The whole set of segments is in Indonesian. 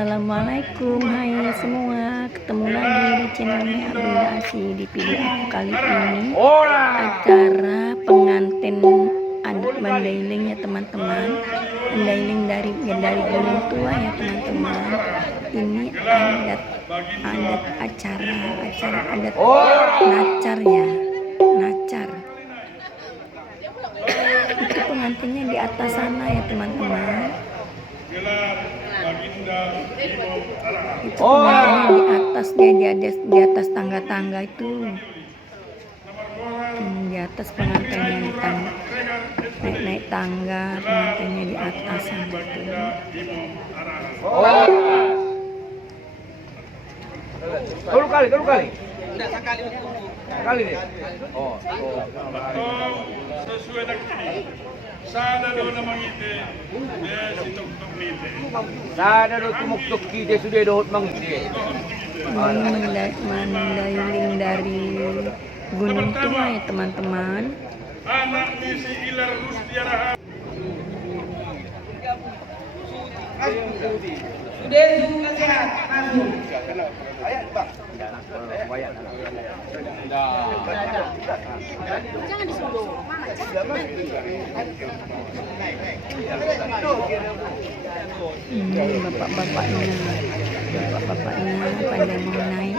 Assalamualaikum, hai semua, ketemu lagi di channel Meh Abdulasi. Di video aku kali ini acara pengantin adat mandailing ya teman-teman, mandailing dari Gunung Tua ya teman-teman. Ini acara adat nacar ya, nacar. Itu pengantinnya di atas sana ya teman-teman. Itu pengantinnya di atas, dia di atas tangga-tangga itu. Di atas pengantinnya di tangga, naik tangga, pengantinnya di atas gitu. Dulu kali. Udah sekali deh. Oh. Sesuai dengan sada do namang ite, si tok nite. Sada do tumuk-tuk kita sudah dohot mangite. Mandailing dari Gunung Tua ya teman-teman. Anak misi ilar rustiara. Sudah suka sehat, langsung. Ayat, Bang. Jangan disuruh, Mama, jangan. Bapak-bapaknya pada mau naik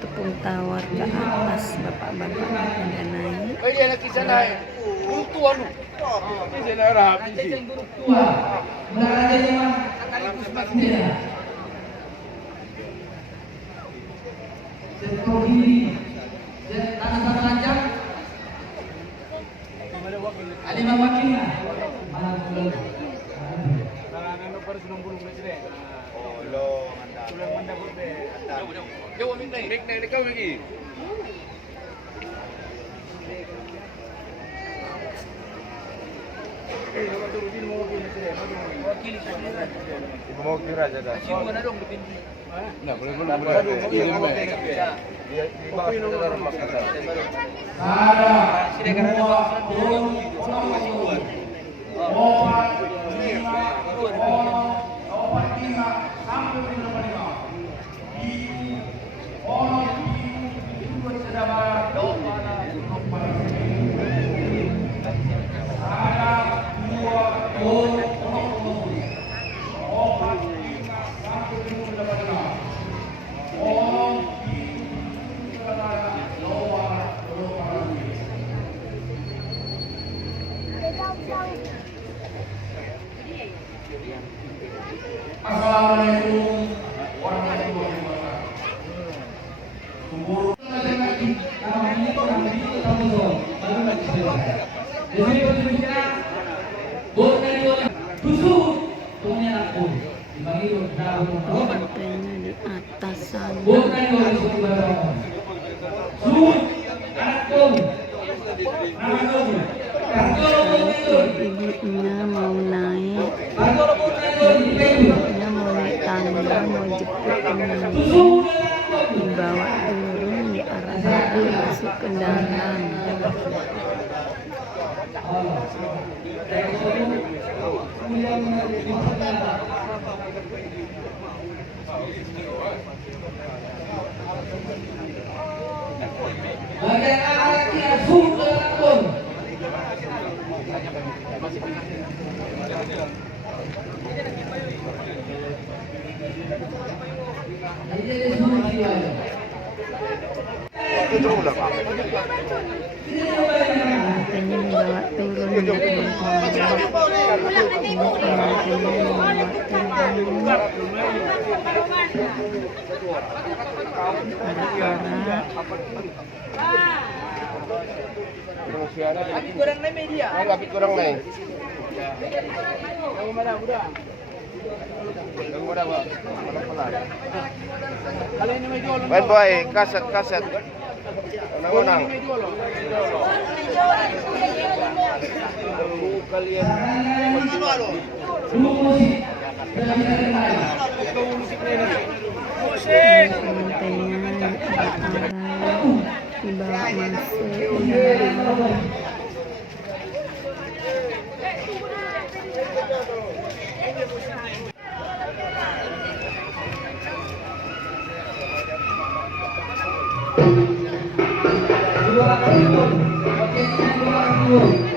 tepung tawar ke atas. Bapak-bapaknya pada naik. Kaya nak kisah naik. Tua lu. Ini daerah sini. Mau kira aja dah. Nggak boleh. Assalamualaikum warahmatullahi Bapaknya di atas sana. Ibunya mau naik. Ibunya mau naik tangga, mau jemput pengantin, dibawa turun, diarahkan masuk ke dalam. Pengantinnya dibawa turun ya Habis kurang naik media. Habis kurang naik. Yang mana udah? Yang mana Pak? Kali ini mau jual. Boy, kaset. Menang. Kalian. pengantinnya dibawa masuk. Dua akan timbul. Oke, dua akan timbul.